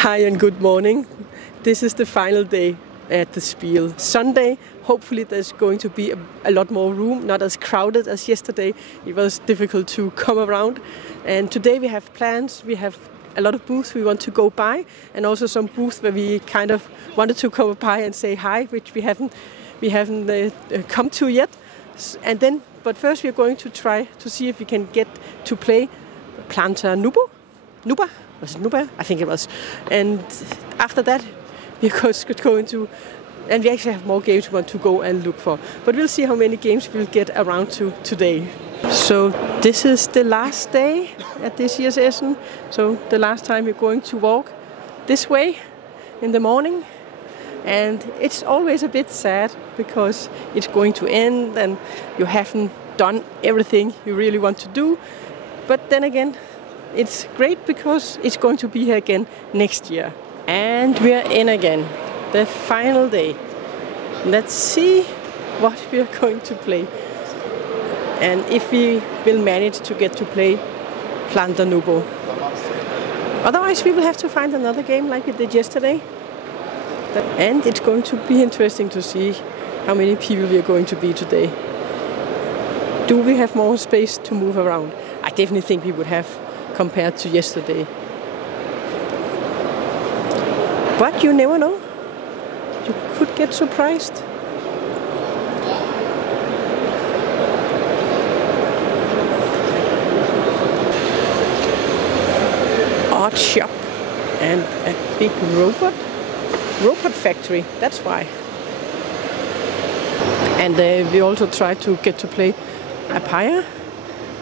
Hi and good morning. This is the final day at the Spiel. Sunday, hopefully there's going to be a lot more room, not as crowded as yesterday. It was difficult to come around. And today we have plans. We have a lot of booths we want to go by, and also some booths where we kind of wanted to come by and say hi, which we haven't come to yet. But first we are going to try to see if we can get to play Planta Nuba? Was it Nuba? I think it was. And after that, we're going to, and we actually have more games we want to go and look for. But we'll see how many games we'll get around to today. So this is the last day at this year's Essen. So the last time we're going to walk this way in the morning. And it's always a bit sad because it's going to end and you haven't done everything you really want to do. But then again, it's great because it's going to be here again next year. And we are in again, the final day. Let's see what we are going to play. And if we will manage to get to play Planta Nubo. Otherwise we will have to find another game like we did yesterday. And it's going to be interesting to see how many people we are going to be today. Do we have more space to move around? I definitely think we would have compared to yesterday. But you never know. You could get surprised. Art shop and a big robot factory, that's why. And we also tried to get to play Apaya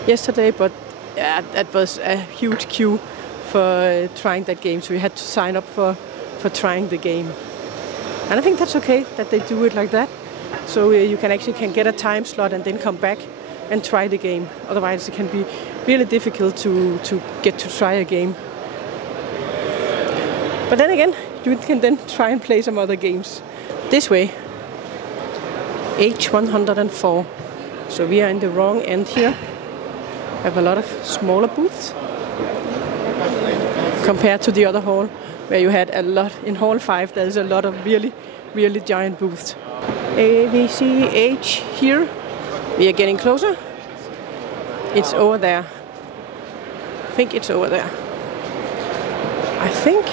yesterday, but that was a huge queue for trying that game, so we had to sign up for trying the game. And I think that's okay that they do it like that, so you can get a time slot and then come back and try the game. Otherwise it can be really difficult to get to try a game. But then again, you can then try and play some other games. This way, H104. So we are in the wrong end here. Have a lot of smaller booths compared to the other hall where you had a lot. In hall 5 there's a lot of really giant booths. AVCH here. We are getting closer. It's over there. I think it's over there. I think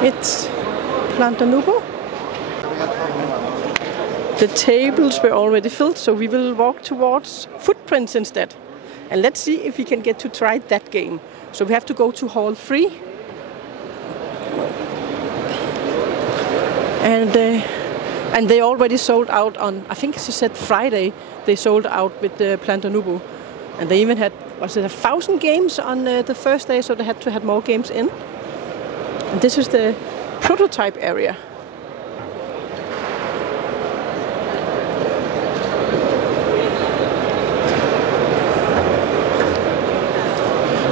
it's Planta Nubo. The tables were already filled, so we will walk towards Footprints instead. And let's see if we can get to try that game. So we have to go to Hall 3. And they already sold out on, I think she said Friday, they sold out with the Planta Nubo. And they even had, was it 1,000 games on the first day, so they had to have more games in. And this is the prototype area.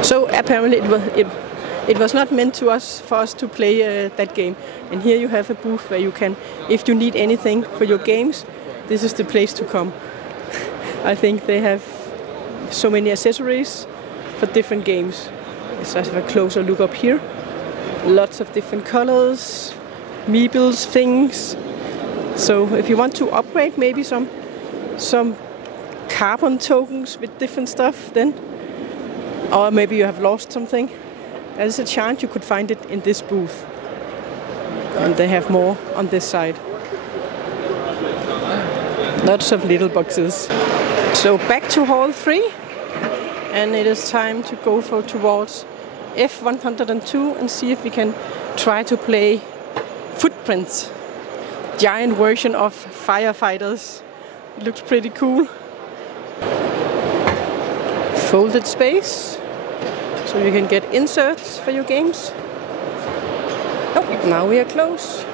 So apparently it was not meant for us to play that game. And here you have a booth where you can, if you need anything for your games, this is the place to come. I think they have so many accessories for different games. Let's have a closer look up here. Lots of different colors, meeples, things. So if you want to upgrade maybe some carbon tokens with different stuff, then, or maybe you have lost something, there's a chance you could find it in this booth. And they have more on this side. Lots of little boxes. So back to Hall 3, and it is time to go towards F102 and see if we can try to play Footprints. Giant version of Firefighters. It looks pretty cool. Folded space, so you can get inserts for your games. Oh, now we are close.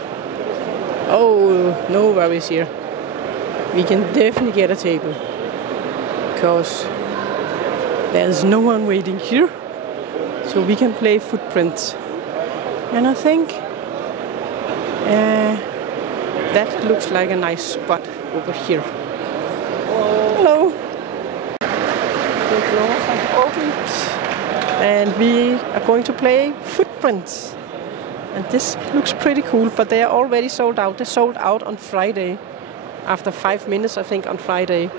Oh, no worries here. We can definitely get a table, because there's no one waiting here. So we can play Footprints. And I think that looks like a nice spot over here. Hello. The doors have opened. And we are going to play Footprints. And this looks pretty cool, but they are already sold out. They sold out on Friday, after 5 minutes, I think, on Friday.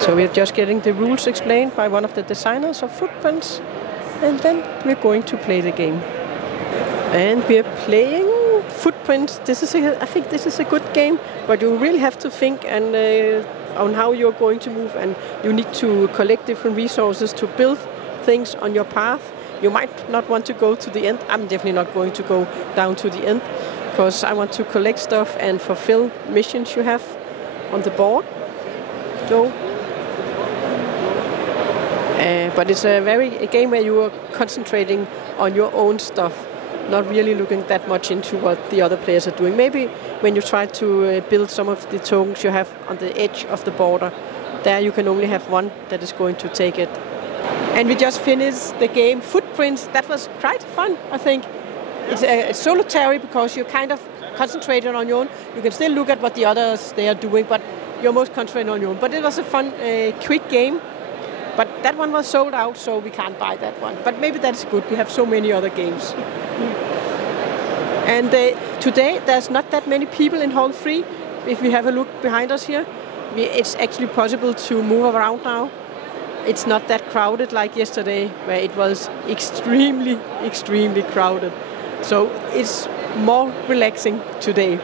So we're just getting the rules explained by one of the designers of Footprints, and then we're going to play the game. And we're playing Footprints. I think this is a good game, but you really have to think on how you're going to move, and you need to collect different resources to build things on your path. You might not want to go to the end. I'm definitely not going to go down to the end, because I want to collect stuff and fulfill missions you have on the board. So, but it's a game where you are concentrating on your own stuff, not really looking that much into what the other players are doing. Maybe when you try to build some of the tokens you have on the edge of the border, there you can only have one that is going to take it. And we just finished the game Footprints. That was quite fun, I think. It's solitary because you're kind of concentrated on your own. You can still look at what the others they are doing, but you're most concentrated on your own. But it was a fun, quick game. But that one was sold out, so we can't buy that one. But maybe that's good. We have so many other games. And today, there's not that many people in Hall 3. If we have a look behind us here, it's actually possible to move around now. It's not that crowded like yesterday, where it was extremely, extremely crowded. So it's more relaxing today.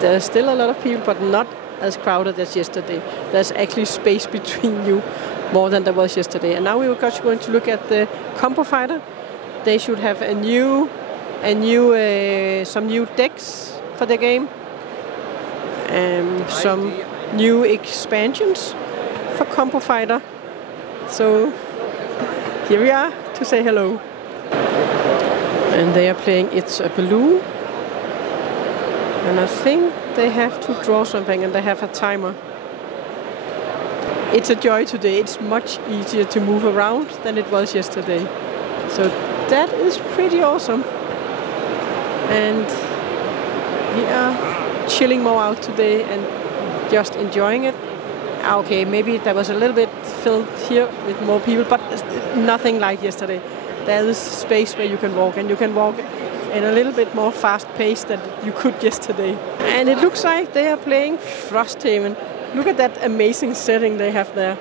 There's still a lot of people, but not as crowded as yesterday. There's actually space between you more than there was yesterday. And now we were just going to look at the Combo Fighter. They should have some new decks for the game, some new expansions for Combo Fighter. So here we are to say hello. And they are playing It's a Balloon. And I think they have to draw something, and they have a timer. It's a joy today. It's much easier to move around than it was yesterday. So that is pretty awesome. And we are chilling more out today and just enjoying it. Okay, maybe there was a little bit filled here with more people, but nothing like yesterday. There is space where you can walk, and you can walk in a little bit more fast pace than you could yesterday. And it looks like they are playing Frosthaven. Look at that amazing setting they have there.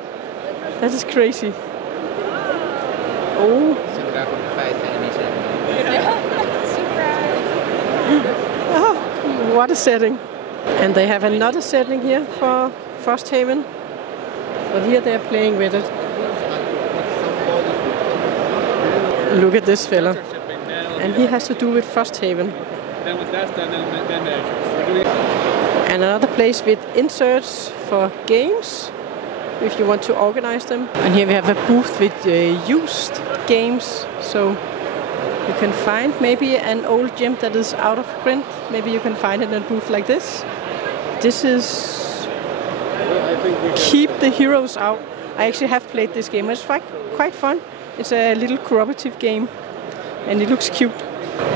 That is crazy. Oh. Oh, what a setting. And they have another setting here for Frosthaven. But here they are playing with it. Look at this fella. And he has to do with Frosthaven. And another place with inserts for games, if you want to organize them. And here we have a booth with used games. So you can find maybe an old gem that is out of print. Maybe you can find it in a booth like this. This is Keep the Heroes Out. I actually have played this game. It's quite fun. It's a little cooperative game, and it looks cute.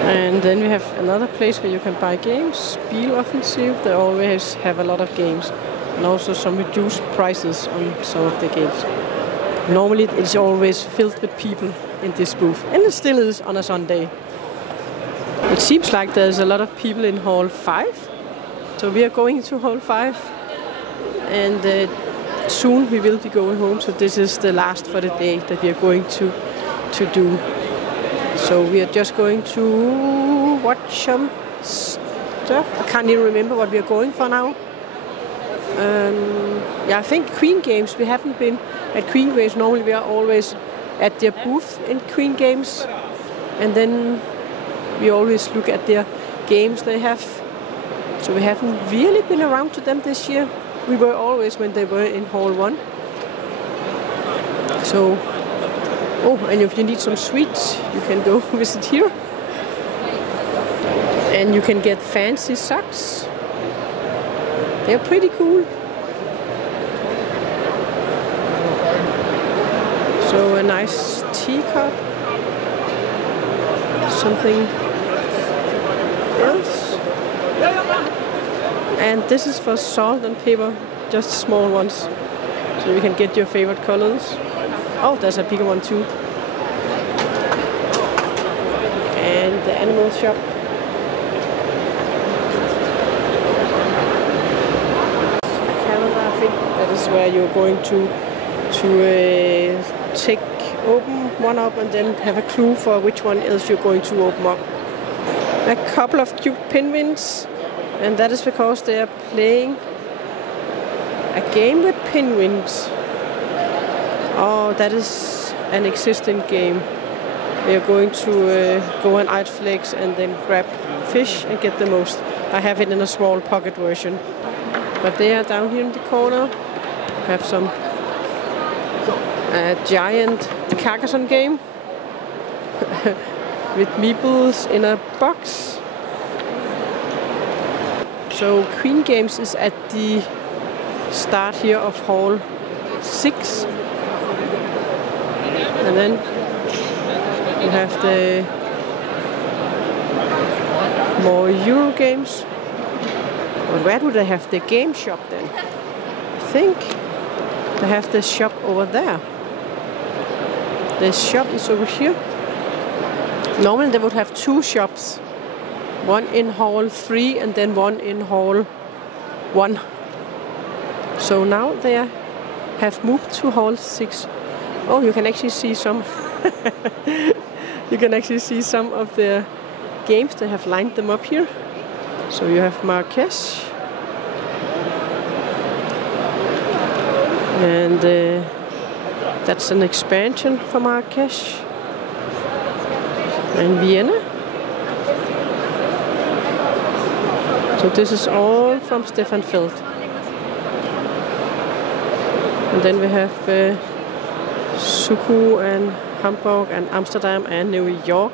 And then we have another place where you can buy games. Spiel Offensive. They always have a lot of games, and also some reduced prices on some of the games. Normally it's always filled with people in this booth, and it still is on a Sunday. It seems like there's a lot of people in Hall 5. So we are going to Hall 5, and soon we will be going home. So this is the last for the day that we are going to do. So we are just going to watch some stuff. I can't even remember what we are going for now. Yeah, I think Queen Games. We haven't been at Queen Games. Normally we are always at their booth in Queen Games, and then we always look at their games they have. So we haven't really been around to them this year. We were always when they were in Hall 1. So, oh, and if you need some sweets, you can go visit here. And you can get fancy socks. They're pretty cool. So a nice teacup. Something else. And this is for salt and pepper, just small ones. So you can get your favorite colors. Oh, there's a bigger one too. and the animal shop. Calendar, I think that is where you're going to open one up and then have a clue for which one else you're going to open up. A couple of cute penguins, and that is because they are playing a game with penguins. Oh, that is an existing game. They are going to go on Outflex and then grab fish and get the most. I have it in a small pocket version. But they are down here in the corner. Have some giant Carcassonne game with meeples in a box. So Queen Games is at the start here of Hall 6. And then you have the more Euro games. But where do they have the game shop then? I think they have the shop over there. The shop is over here. Normally they would have two shops. One in Hall 3 and then one in Hall 1. So now they have moved to Hall 6. Oh, you can actually see some. You can actually see some of the games. They have lined them up here. So you have Marrakesh. And that's an expansion for Marrakesh. And Vienna. So this is all from Stefan Feld. And then we have Suku and Hamburg and Amsterdam and New York.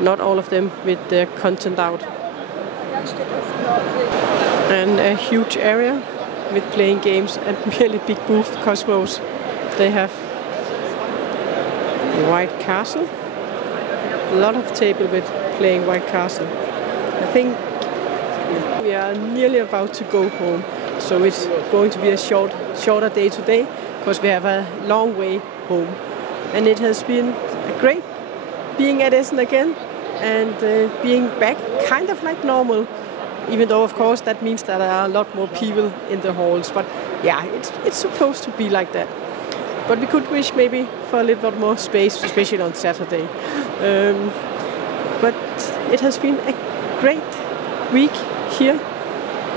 Not all of them with their content out. And a huge area with playing games and really big booth, Cosmos. They have White Castle. A lot of table with playing White Castle. I think we are nearly about to go home. So it's going to be a shorter day today because we have a long way home. And it has been great being at Essen again and being back kind of like normal. Even though, of course, that means that there are a lot more people in the halls. But yeah, it's supposed to be like that. But we could wish maybe for a little bit more space, especially on Saturday. But it has been a great week here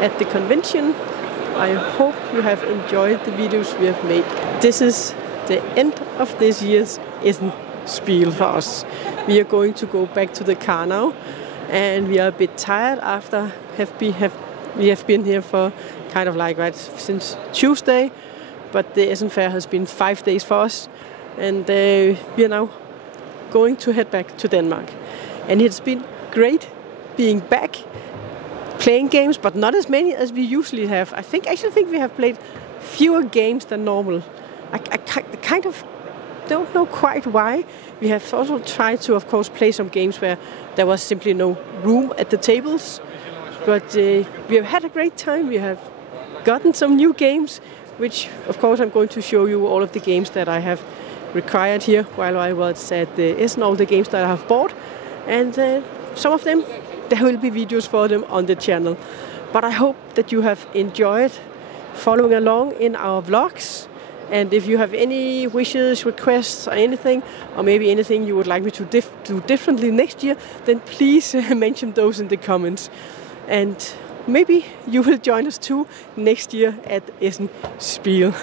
at the convention. I hope you have enjoyed the videos we have made. This is the end of this year's Essen Spiel for us. We are going to go back to the car now. And we are a bit tired after we have been here for kind of like since Tuesday. But the Essen Fair has been 5 days for us. And we are now going to head back to Denmark. And it's been great being back, playing games, but not as many as we usually have. I actually think we have played fewer games than normal. I kind of don't know quite why. We have also tried to, of course, play some games where there was simply no room at the tables. But we have had a great time. We have gotten some new games, which, of course, I'm going to show you all of the games that I have required here while I was at Essen, all the games that I have bought. And some of them, there will be videos for them on the channel. But I hope that you have enjoyed following along in our vlogs. And if you have any wishes, requests, or anything, or maybe anything you would like me to do differently next year, then please mention those in the comments. And maybe you will join us too next year at Essen Spiel.